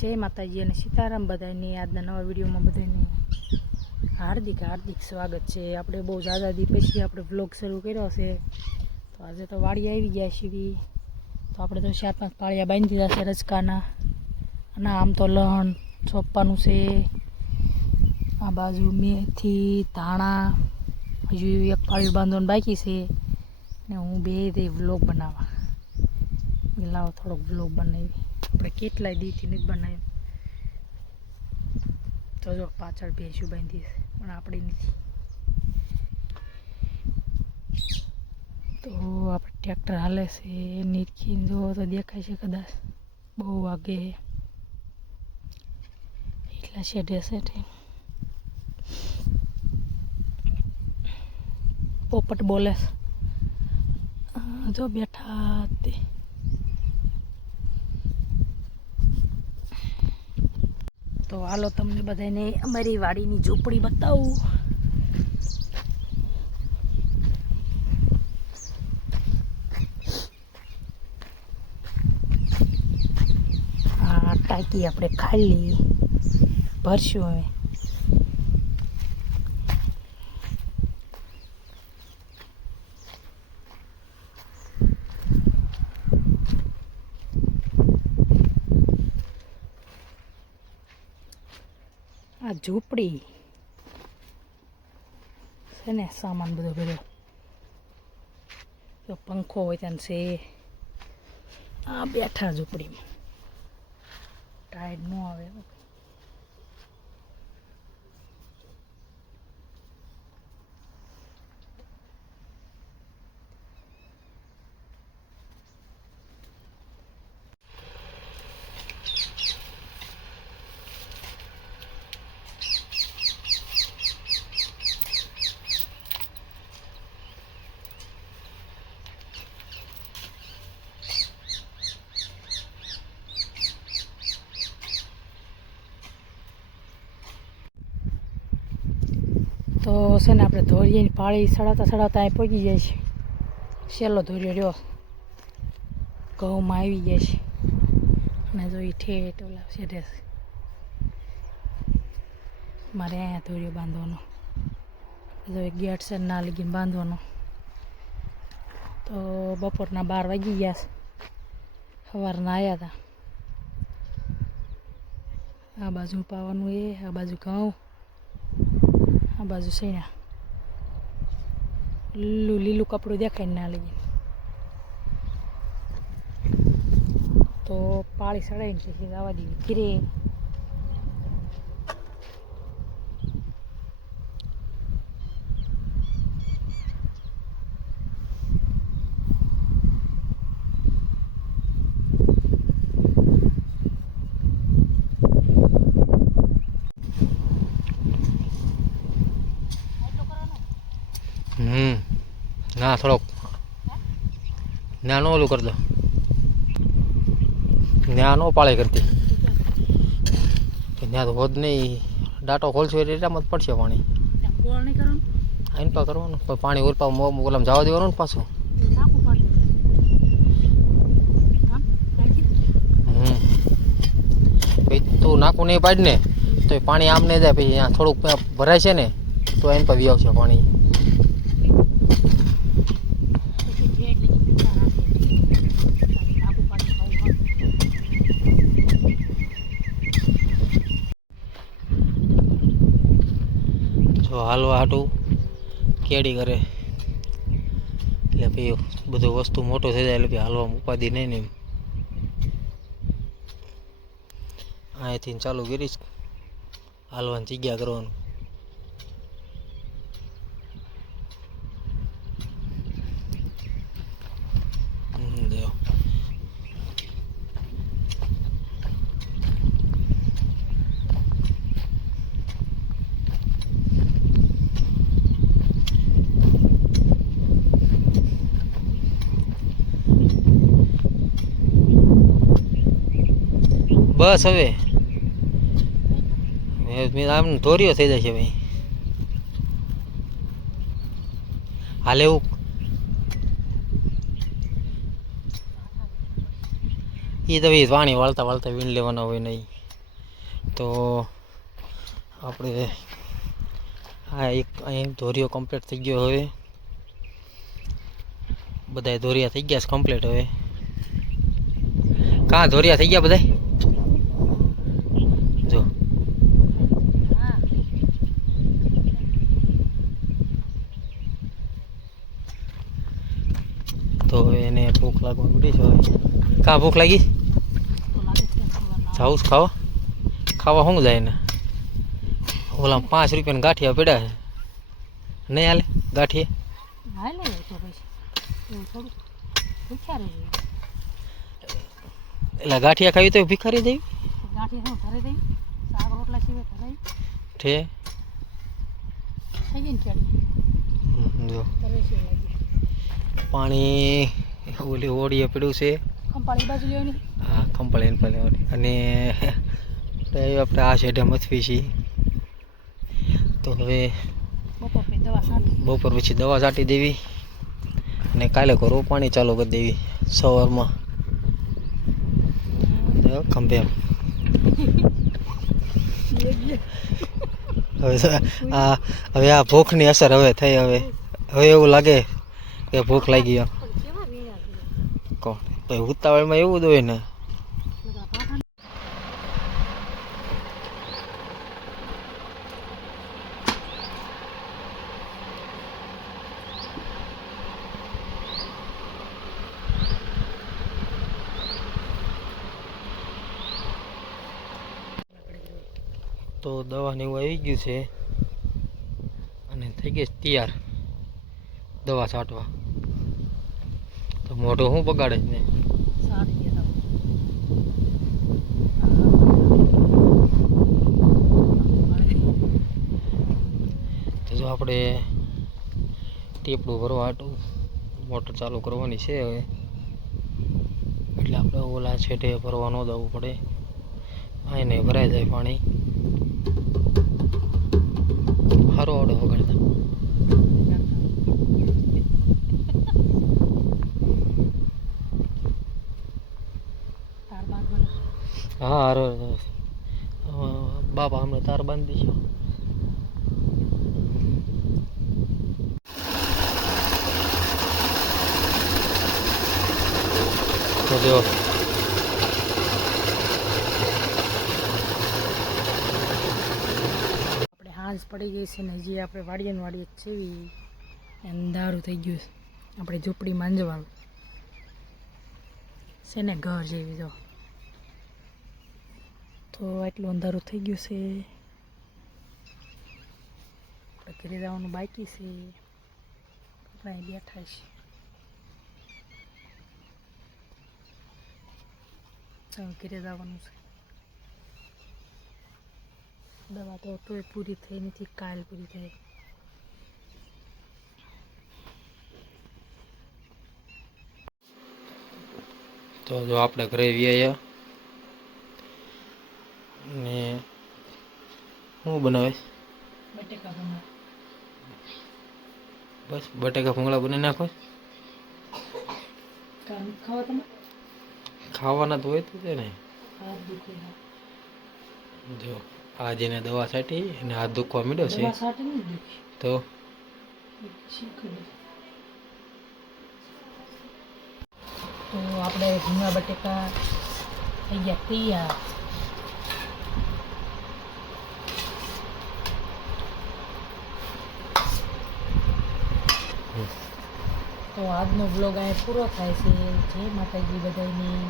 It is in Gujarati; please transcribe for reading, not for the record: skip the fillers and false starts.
जय माताजी અને સીતારામ બધાને આજના નવા વિડીયોમાં બધાને હાર્દિક હાર્દિક સ્વાગત છે। આપણે બહુ ज़्यादा દી પછી આપણે વ્લોગ શરૂ કર્યો છે। તો આજે તો વાડી આવી ગયા છીએ। તો આપણે તો 4-5 પાળિયા બાંધી દીધા છે રજકાના। અને આમ તો લણ ચોપવાનું છે। આ બાજુ મેથી ધાણા હજુ એક પાળિયું બાંધવાનું બાકી છે। ને હું બે વ્લોગ બનાવવા લાવો થોડોક વ્લોગ બનાવી। આપણે કેટલાય દીથી નથી બનાવ્યું। તો જો પાછળ ભેંસું બાંધી છે પણ આપણી નથી। તો આપણે ટ્રેક્ટર હાલે છે નીચી જો તો દેખાય છે કદાચ બહુ વાગે એટલા શેઢે શેઠે પોપટ બોલે જો બેઠા તે। તો હાલો તમને બધાને અમારી વાડીની ઝૂંપડી બતાવું। આ ટાંકી આપણે ખાલી ભરશું હવે। આ ઝૂંપડી છે ને સામાન બધો ભર્યો તો પંખો હોય ત્યાં છે। આ બેઠા ઝૂંપડીમાં ટાઈડ ન આવે। તો છે ને આપણે ધોરીએની પાળી સડાતા અહીં પહોંચી જાય છે। છેલ્લો ધોરીઓ રહ્યો ઘઉંમાં આવી જાય છે અને જો એ ઠેઠ ઓલા શેઢે છે। મારે અહીંયા ધોરીઓ બાંધવાનો જો એક ગેટ છે ના લગીને બાંધવાનો। તો બપોરના 12 વાગી ગયા છે। સવારના આવ્યા હતા। આ બાજુ પાવાનું એ આ બાજુ ઘઉં આ બાજુ સૈણા લીલું કપડું દેખાય ના લગી। તો પાળી સડાઈને છે આવવા દેવી ઘીરે। ના થોડોક ના નો ઓલું કરી દો ના નો પાળે કરતી ત્યાં તો હોદ નહીં ડાટો ખોલશો એટલે એટલામાં જ પડશે પાણી। આઈન પા કરવાનું પણ પાણી ઓલપા ઓલામ જવા દેવાનું ને પાછું। પછી તું નાખું નહીં પાડ ને તો પાણી આમ નહીં જાય પછી ત્યાં થોડુંક ભરાય છે ને તો એમ પર વી આવશે પાણી। જો હાલવા હાટું કેડી કરે એટલે પછી બધું વસ્તુ મોટું થઈ જાય એટલે પછી હાલવામાં ઉપાધિ નહીં ને। અહીંથી ચાલુ કરીશ હાલવાની જગ્યા કરવાનું। બસ હવે આમ ધોરીઓ થઈ જાય છે ભાઈ હાલે એવું એ તો પાણી વાળતા વાળતા વીણ લેવાના હોય નહીં। તો આપણે આ એક અહીં ધોરિયો કમ્પ્લીટ થઈ ગયો. હવે બધા ધોરિયા થઈ ગયા છે કમ્પ્લીટ. હવે કાં ધોરિયા થઈ ગયા બધા? જો તો હવે એને ભૂખ લાગવા મળી છે. હવે કાં ભૂખ લાગી? જાઉં ખાવા ખાવા શું જાય ને? ઓલા 5 રૂપિયાના ગાંઠિયા પડ્યા છે, નહીં હાલે ગાંઠિયા? એટલે ગાંઠિયા ખાવી તો ભિખારી જઈ ઠે. જો પાણી ઓલી ઓળીએ પડ્યું છે. હા ખંપાળી અને આપણે આ શેઢે મથવી છીએ. તો હવે બપોર પછી દવા છાંટી દેવી અને કાલે કરવું પાણી ચાલુ કરી દેવી સવારમાં ખંભે. હવે આ ભૂખની અસર હવે થઈ. હવે એવું લાગે કે ભૂખ લાગી ગયો. ભાઈ ઉતાવળમાં એવું જ હોય ને. તો દવાને એવું આવી ગયું છે અને થઈ ગઈ તૈયાર દવા છાંટવા. તો મોઢો શું બગાડે છે ને? તો જો આપણે ટીપડું ભરવા હાટું મોટર ચાલુ કરવાની છે હવે. એટલે આપણે ઓલા છેટે ભરવા ન દેવું પડે, આને ભરાઈ જાય પાણી. સારો આવડે વગાડતા. હા હારો બાપા હમણાં તાર બાંધી છે. તો જો આપણે હાંસ પડી ગઈ છે ને હજી આપણે વાડીએ જ છે. અંધારું થઈ ગયું છે. આપણે ઝૂંપડી માંજવાનું છે ને ઘર જેવી. જો તો એટલું અંધારું થઈ ગયું છે. આપણે ઘરે જવાનું બાકી છે. આપણે અહીં બેઠા છે, ઘરે જવાનું છે. દવા તો તોય પૂરી થઈ નથી, કાલ પૂરી થાય. તો જો આપણે ઘરે વ્યાયા ને શું બનાવે? બટેકા બનાવ. બસ બટેકા ભૂંગળા બની નાખો. ખાવા તમે ખાવાના તો હોય તો છે ને. હાથ દુખે. જો આ જેને દવા છાંટી અને હાથ દુખવા માંડ્યો છે. તો આપણે ભીંગા બટેકા થઈ ગયા તૈયાર. તો આજનો બ્લોગ અહીંયા પૂરો થાય છે. જય માતાજી બધાની.